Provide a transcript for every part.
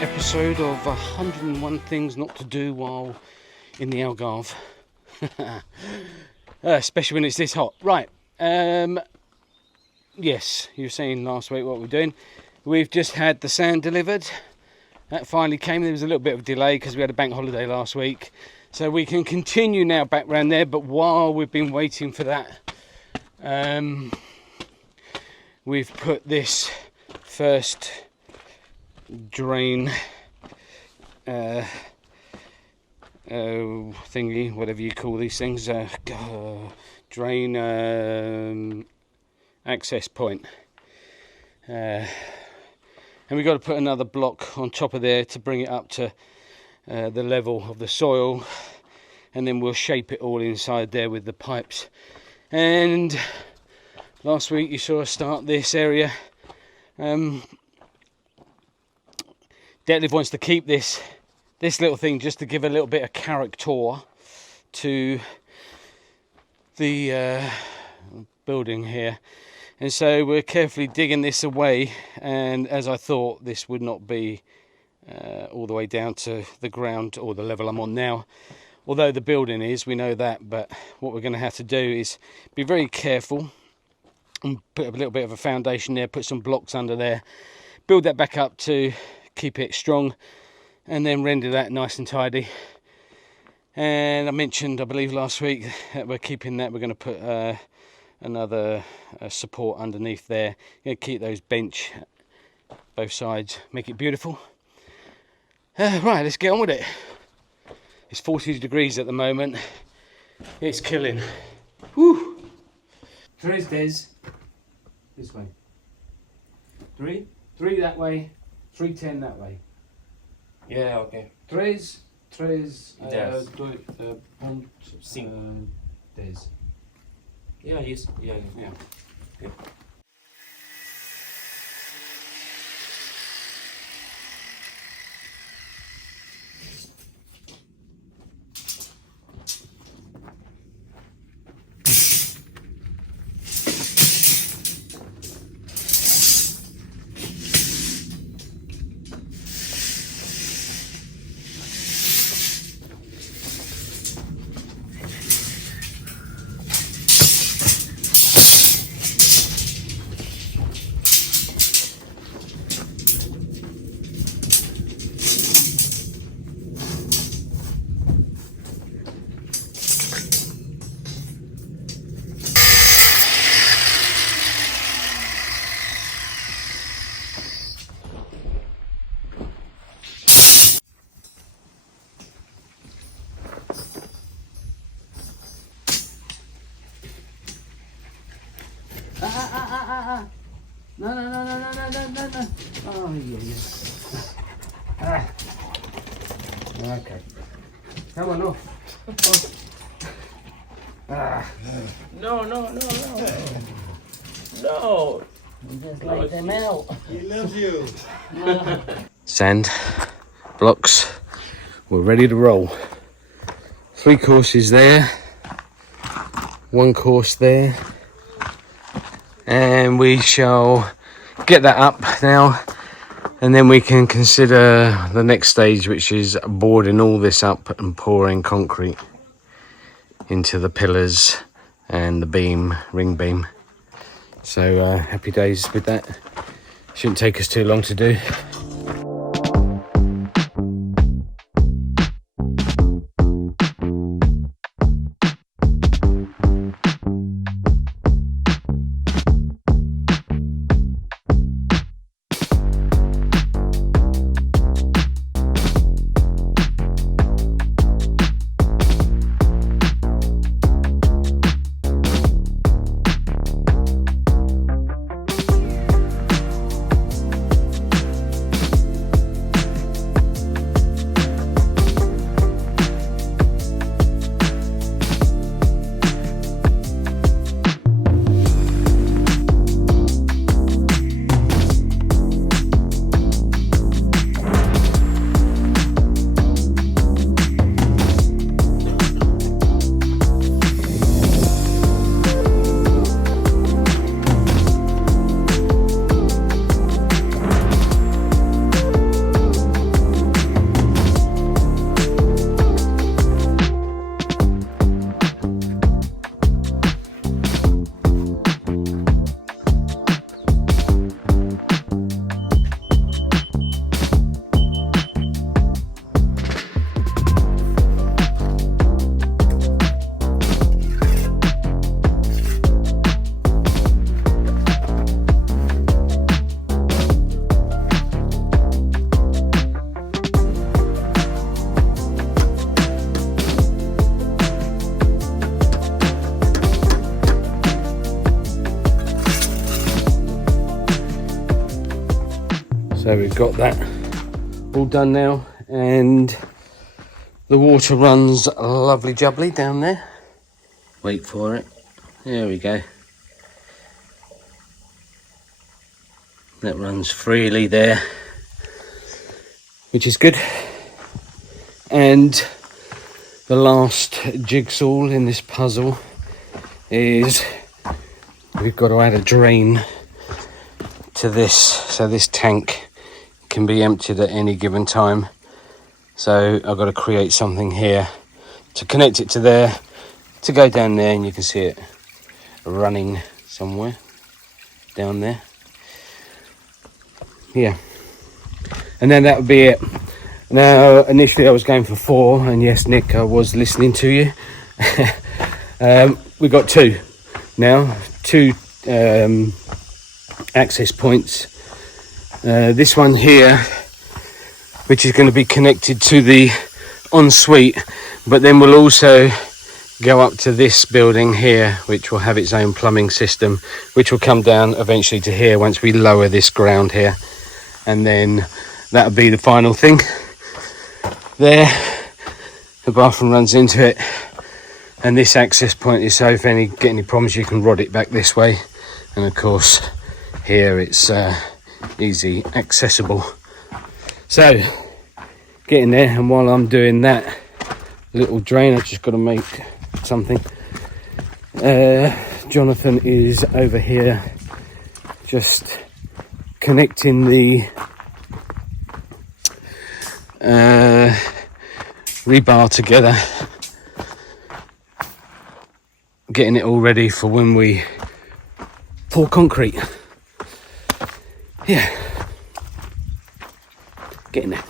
episode of 101 Things Not to Do While in the Algarve. Especially when it's this hot. Right, yes, you were saying last week what we're doing. We've just had the sand delivered. That finally came. There was a little bit of delay because we had a bank holiday last week. So we can continue now back round there, but while we've been waiting for that, we've put this first drain thingy, whatever you call these things, drain access point, and we've got to put another block on top of there to bring it up to the level of the soil, and then we'll shape it all inside there with the pipes. And last week you saw us start this area. Detlef wants to keep this little thing just to give a little bit of character to the building here, and so we're carefully digging this away. And as I thought, this would not be all the way down to the ground or the level I'm on now, although the building is, we know that. But what we're going to have to do is be very careful and put a little bit of a foundation there, put some blocks under there, build that back up to keep it strong, and then render that nice and tidy. And I mentioned, I believe last week, that we're keeping that, we're going to put another support underneath there. Going to keep those bench both sides, make it beautiful. Right, let's get on with it. It's 40 degrees at the moment. It's killing. Woo! 3 Des. This way. 3 that way. 310 that way. Yeah, okay. 3 Des. Pont Des. Yeah, yes, yeah. Okay. No. Oh, yeah. Okay. Come on, off. No. Just let them out. He loves you. Sand blocks. We're ready to roll. 3 courses there. 1 course there. And we shall get that up now, and then we can consider the next stage, which is boarding all this up and pouring concrete into the pillars and the beam, ring beam. So happy days with that. Shouldn't take us too long to do. So we've got that all done now, and the water runs lovely jubbly down there. Wait for it. There we go. That runs freely there, which is good. And the last jigsaw in this puzzle is we've got to add a drain to this, so this tank can be emptied at any given time. So I've got to create something here to connect it to there, to go down there, and you can see it running somewhere down there. Yeah, and then that would be it. Now, initially I was going for 4, and yes, Nick, I was listening to you. We've got 2 now, 2 access points. This one here, which is going to be connected to the ensuite, but then we'll also go up to this building here, which will have its own plumbing system, which will come down eventually to here once we lower this ground here, and then that'll be the final thing. There, the bathroom runs into it, and this access point is so if get any problems you can rod it back this way, and of course here it's easy accessible. So getting there, and while I'm doing that little drain, I've just got to make something. Jonathan is over here just connecting the rebar together, getting it all ready for when we pour concrete. Yeah, getting there.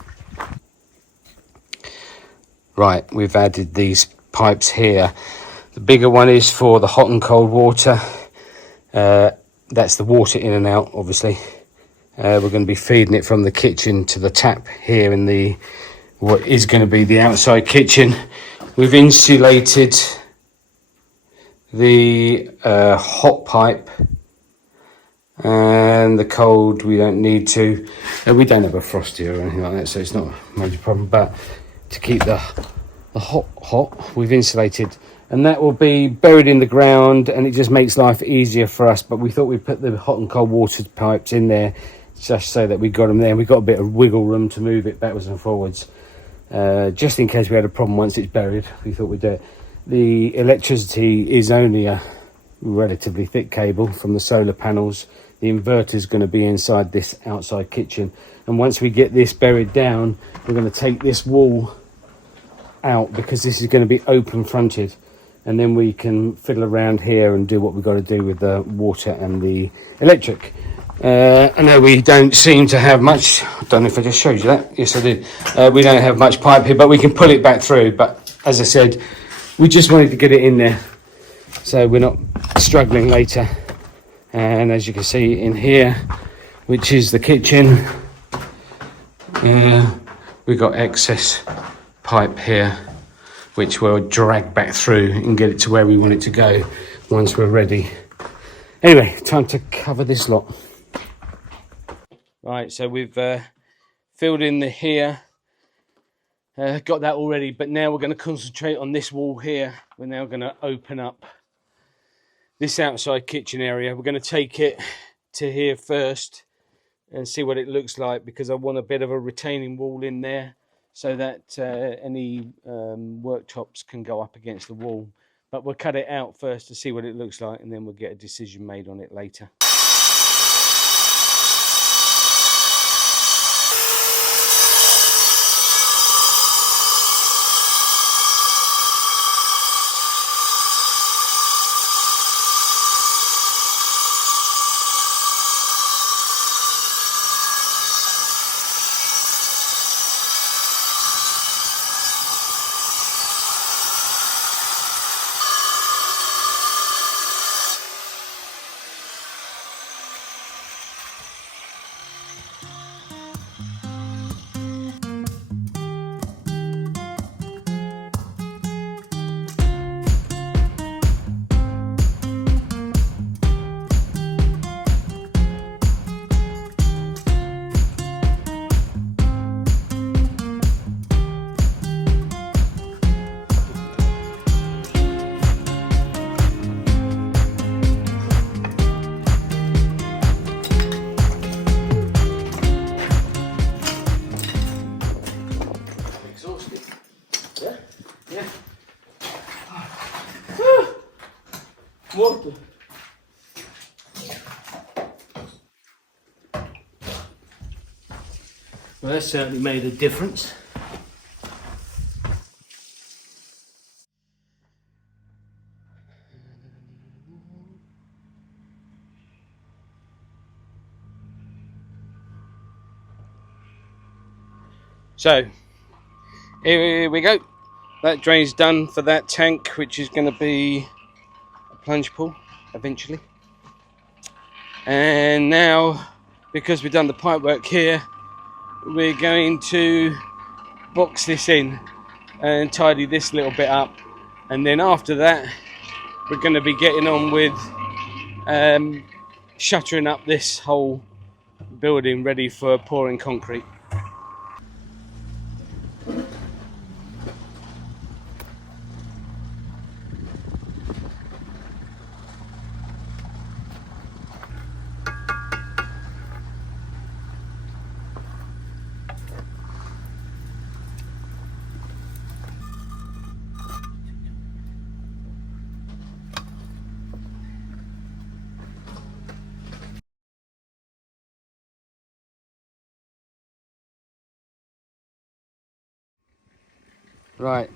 Right, we've added these pipes here. The bigger one is for the hot and cold water. That's the water in and out, obviously. We're going to be feeding it from the kitchen to the tap here in the what is going to be the outside kitchen. We've insulated the hot pipe, and the cold we don't need to. We don't have a frosty or anything like that, so it's not a major problem. But to keep the hot, we've insulated, and that will be buried in the ground, and it just makes life easier for us. But we thought we'd put the hot and cold water pipes in there just so that we got them there. We got a bit of wiggle room to move it backwards and forwards, just in case we had a problem once it's buried. We thought we'd do it. The electricity is only a relatively thick cable from the solar panels. The inverter is going to be inside this outside kitchen, and once we get this buried down, we're going to take this wall out because this is going to be open fronted, and then we can fiddle around here and do what we've got to do with the water and the electric. I know we don't seem to have much. I don't know if I just showed you that. Yes, I did. We don't have much pipe here, but we can pull it back through. But as I said, we just wanted to get it in there so we're not struggling later. And as you can see in here, which is the kitchen, we've got excess pipe here, which we'll drag back through and get it to where we want it to go once we're ready. Anyway, time to cover this lot. Right, so we've filled in the here, got that already, but now we're going to concentrate on this wall here. We're now going to open up this outside kitchen area. We're going to take it to here first and see what it looks like, because I want a bit of a retaining wall in there so that any worktops can go up against the wall. But we'll cut it out first to see what it looks like, and then we'll get a decision made on it later. Well, that certainly made a difference. So here we go. That drain's done for that tank, which is going to be a plunge pool eventually. And now, because we've done the pipe work here, we're going to box this in and tidy this little bit up. And then after that, we're going to be getting on with shuttering up this whole building, ready for pouring concrete. Right.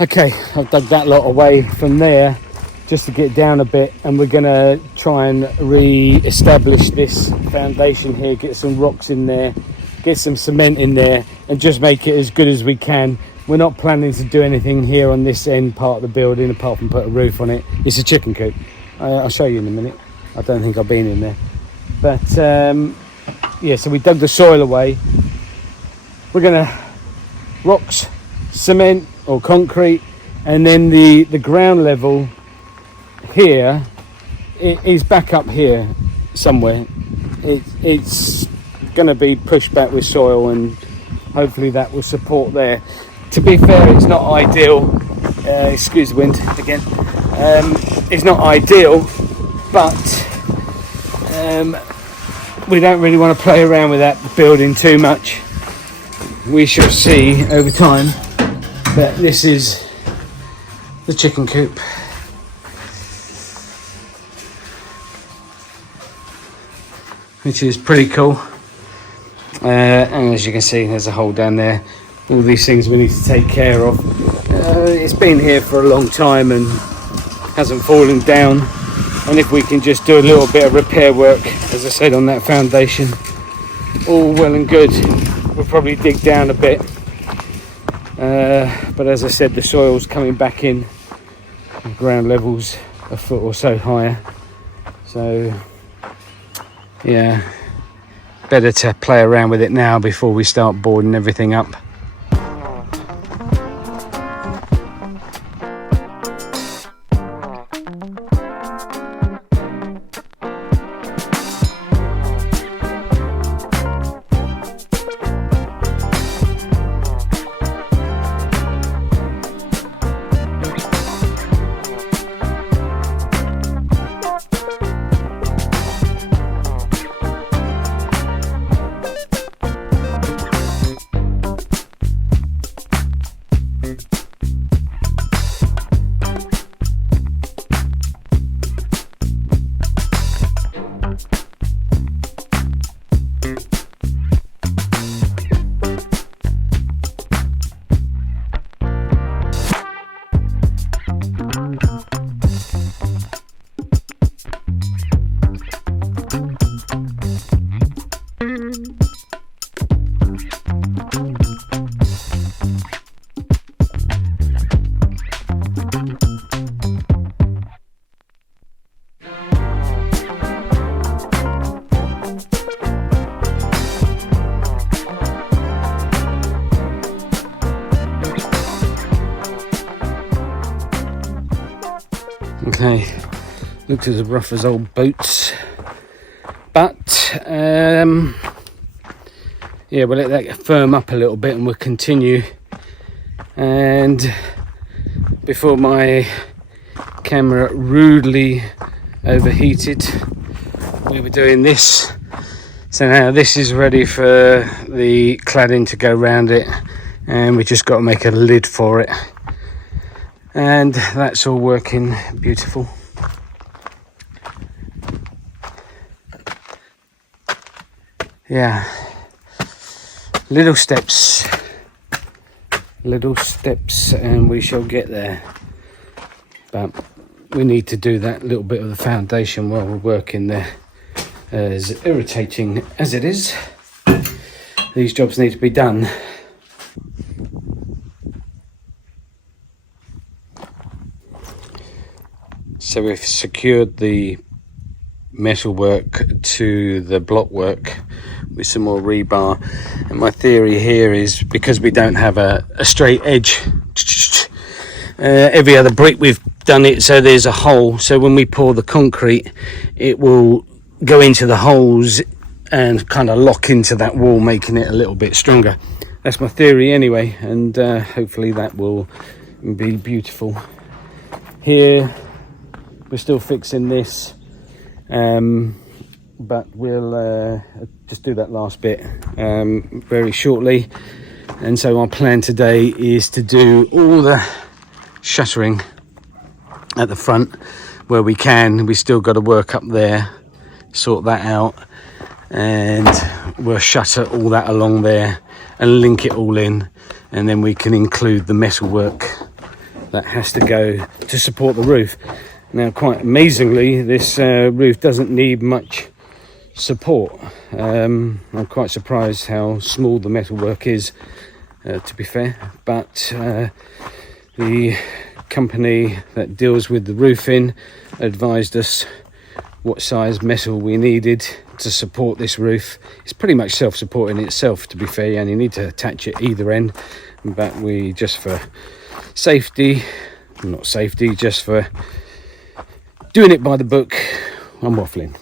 Okay, I've dug that lot away from there just to get down a bit, and we're going to try and re-establish this foundation here, get some rocks in there, get some cement in there, and just make it as good as we can. We're not planning to do anything here on this end part of the building apart from put a roof on it. It's a chicken coop. I'll show you in a minute. I don't think I've been in there. But yeah, so we dug the soil away. We're gonna rocks, cement or concrete, and then the ground level here is back up here somewhere. It's gonna be pushed back with soil, and hopefully that will support there. To be fair, it's not ideal. Excuse the wind again. It's not ideal, but we don't really want to play around with that building too much. We shall see over time, but this is the chicken coop. Which is pretty cool. And as you can see, there's a hole down there. All these things we need to take care of. It's been here for a long time and hasn't fallen down. And if we can just do a little bit of repair work, as I said, on that foundation, all well and good. We'll probably dig down a bit, but as I said, the soil's coming back in. The ground level's a foot or so higher, so yeah, better to play around with it now before we start boarding everything up. Okay, looks as rough as old boots, but yeah, we'll let that firm up a little bit and we'll continue. And before my camera rudely overheated, we were doing this. So now this is ready for the cladding to go around it, and we just got to make a lid for it. And that's all working beautiful. yeah, little steps, and we shall get there. But we need to do that little bit of the foundation while we're working there. As irritating as it is, these jobs need to be done. So we've secured the metalwork to the block work with some more rebar, and my theory here is because we don't have a straight edge, every other brick we've done it so there's a hole, so when we pour the concrete it will go into the holes and kind of lock into that wall, making it a little bit stronger. That's my theory anyway, and hopefully that will be beautiful. Here we're still fixing this, but we'll just do that last bit very shortly. And so our plan today is to do all the shuttering at the front where we can. We still got to work up there, sort that out, and we'll shutter all that along there and link it all in, and then we can include the metalwork that has to go to support the roof. Now, quite amazingly, this roof doesn't need much support. I'm quite surprised how small the metalwork is, to be fair, but the company that deals with the roofing advised us what size metal we needed to support this roof. It's pretty much self-supporting itself, to be fair. You only need to attach it either end, but we, just for safety, not safety, just for doing it by the book, I'm waffling.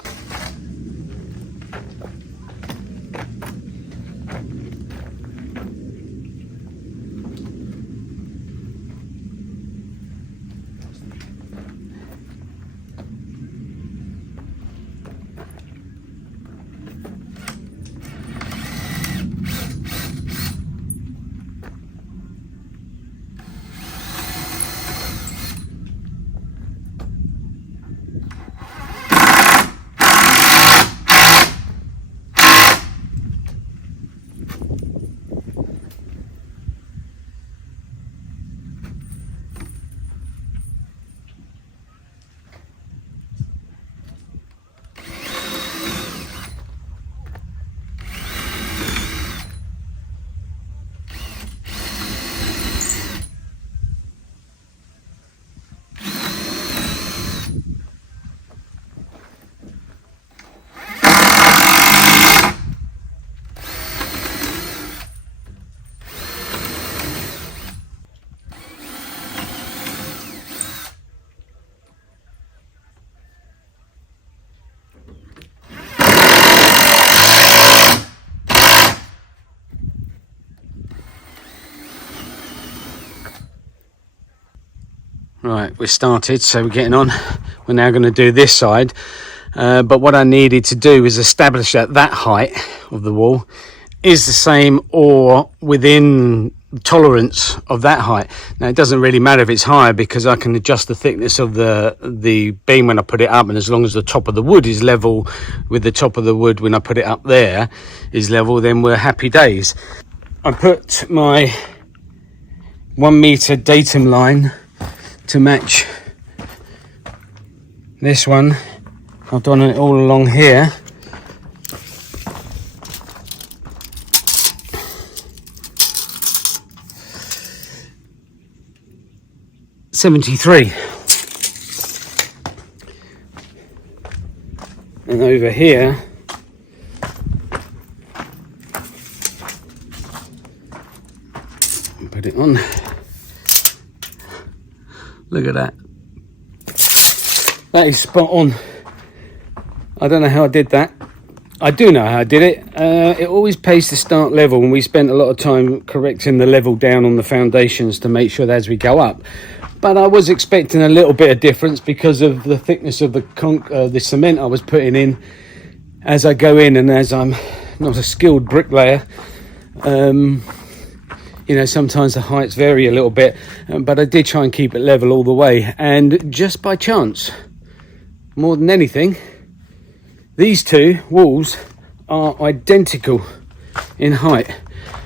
Right, we're started, so we're getting on. We're now going to do this side, but what I needed to do is establish that height of the wall is the same or within tolerance of that height. Now, it doesn't really matter if it's higher because I can adjust the thickness of the beam when I put it up, and as long as the top of the wood is level with the top of the wood when I put it up there is level, then we're happy days. I put my 1 meter datum line to match this one. I've done it all along here. .73, and over here put it on. Look at that. That is spot on. I don't know how I did that. I do know how I did it. It always pays to start level, and we spent a lot of time correcting the level down on the foundations to make sure that as we go up. But I was expecting a little bit of difference because of the thickness of the cement I was putting in as I go in, and as I'm not a skilled bricklayer, you know, sometimes the heights vary a little bit, but I did try and keep it level all the way. And just by chance, more than anything, these two walls are identical in height,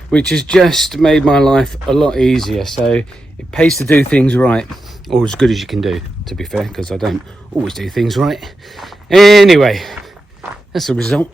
which has just made my life a lot easier. So it pays to do things right, or as good as you can do, to be fair, because I don't always do things right. Anyway, that's the result.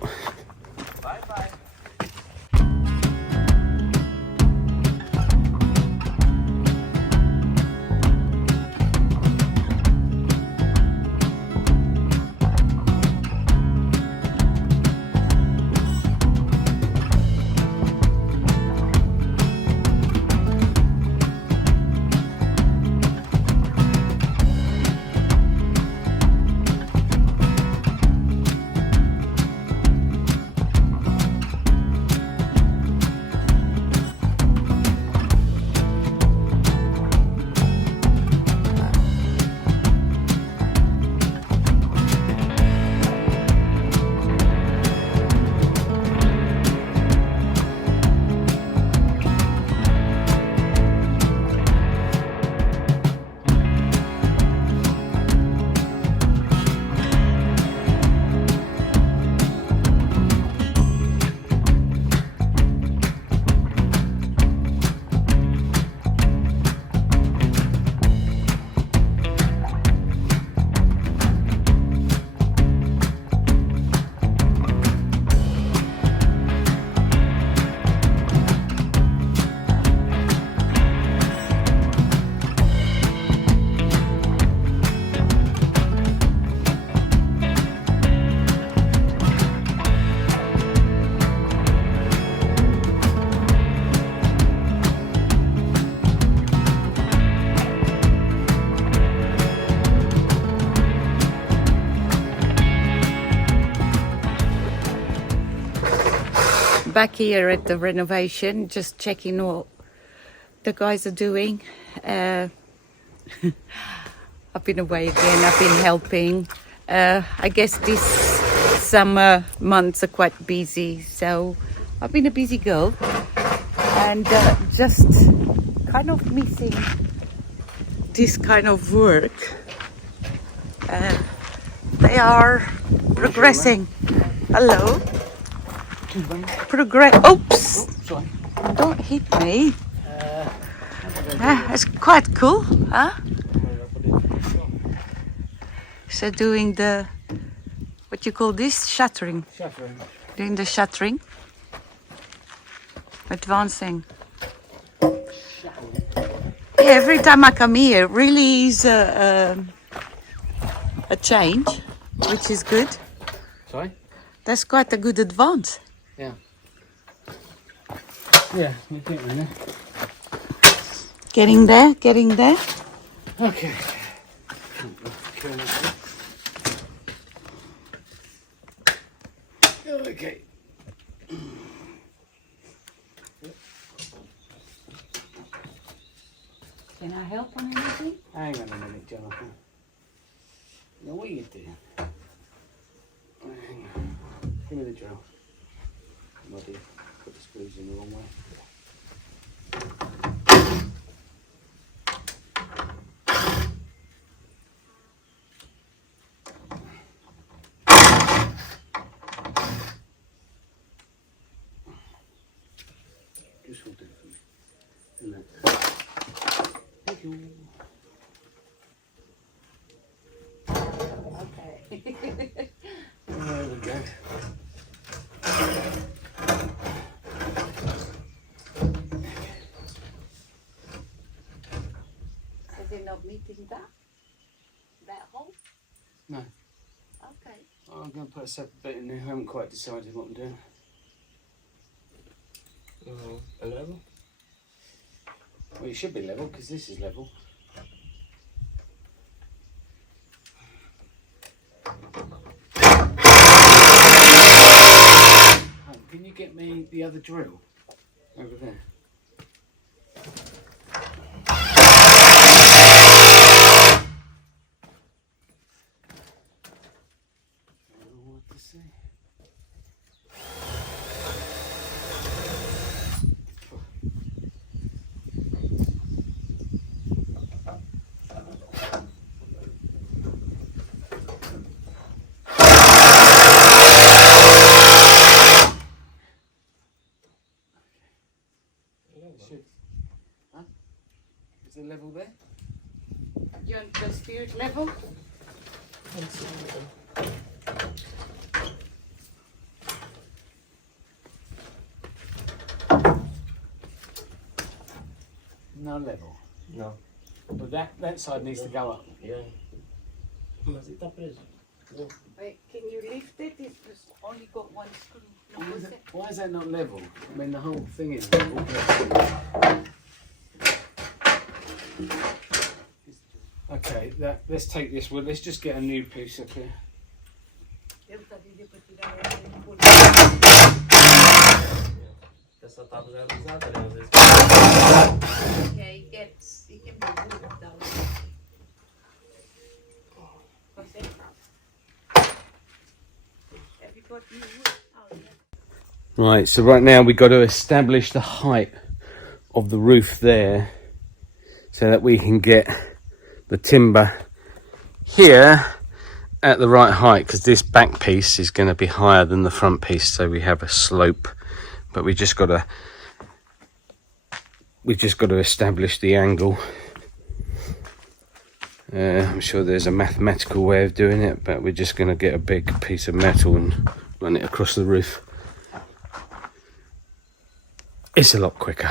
Back here at the renovation, just checking what the guys are doing. I've been away again, I've been helping. I guess this summer months are quite busy, so I've been a busy girl and just kind of missing this kind of work. They are progressing. Hello. Oops! Sorry. Don't hit me. It's quite cool, huh? So doing the, what you call this? Shuttering. Shuttering. Doing the shuttering. Advancing. Yeah, every time I come here, it really is a change, which is good. Sorry? That's quite a good advance. Yeah. Yeah, you think, Reno? Getting there, getting there. Okay. Okay. Can I help on anything? Hang on a minute, Jonathan. Now, what are you doing? Hang on. Give me the drill. Muddy. Put the screws in the wrong way. Just hold it for me. And then. Thank you. Okay. There we go. So they're not meeting that hole? No. Okay. I'm going to put a separate bit in there. I haven't quite decided what I'm doing. A level? Well, it should be level because this is level. Oh, can you get me the other drill over there? I don't know what to say. it level? No level. No. But that side needs to go up. Yeah. Mas está preso. No. Wait, can you lift it? It's only got one screw. No, Why is that not level? I mean, the whole thing is level. Okay, let's take this. Well, let's just get a new piece up here. Essa tábua já era usada, né? Às vezes. Okay, he can be moved down. What's that? Have you got new wood? Oh, yeah. Right, so right now we've got to establish the height of the roof there so that we can get the timber here at the right height, because this back piece is going to be higher than the front piece, so we have a slope. But we just got to establish the angle. I'm sure there's a mathematical way of doing it, but we're just going to get a big piece of metal and run it across the roof. It's a lot quicker.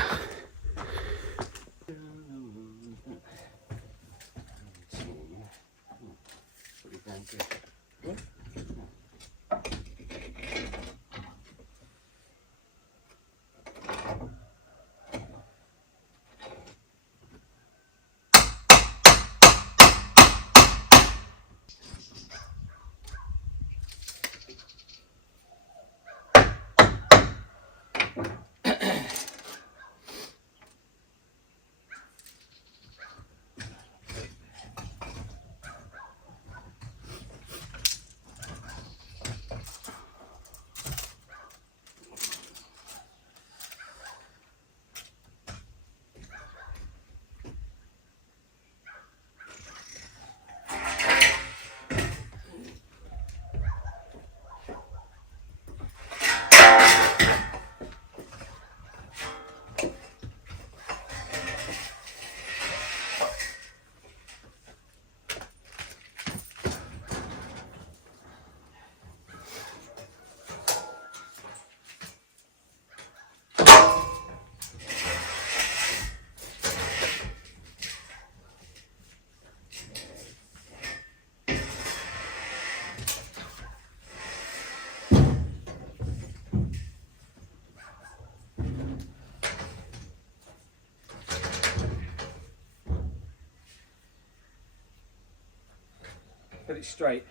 Put it straight.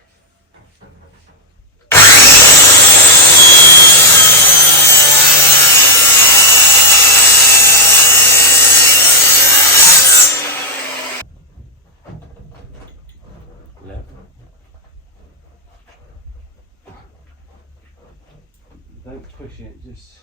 Left. Don't push it, just...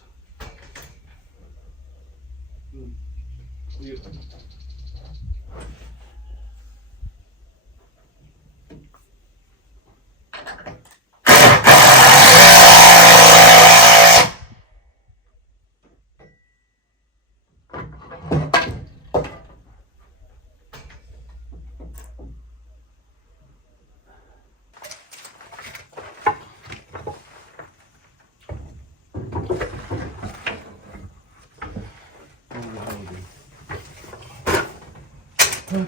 Okay,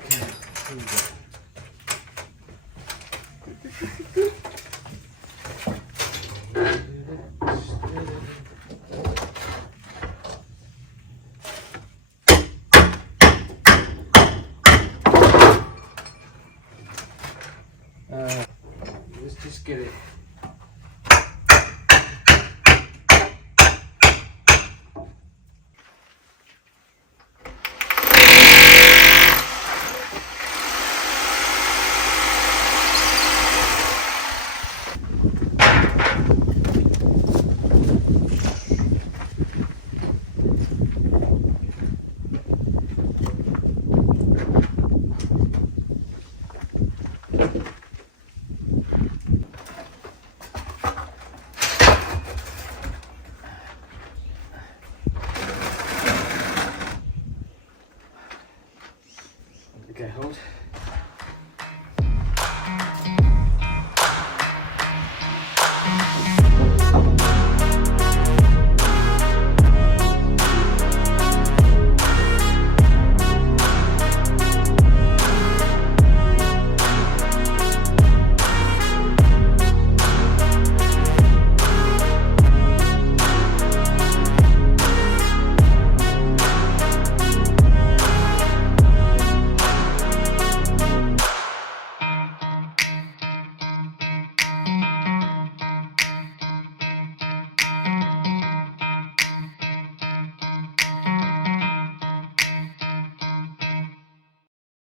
here we go. Let's just get it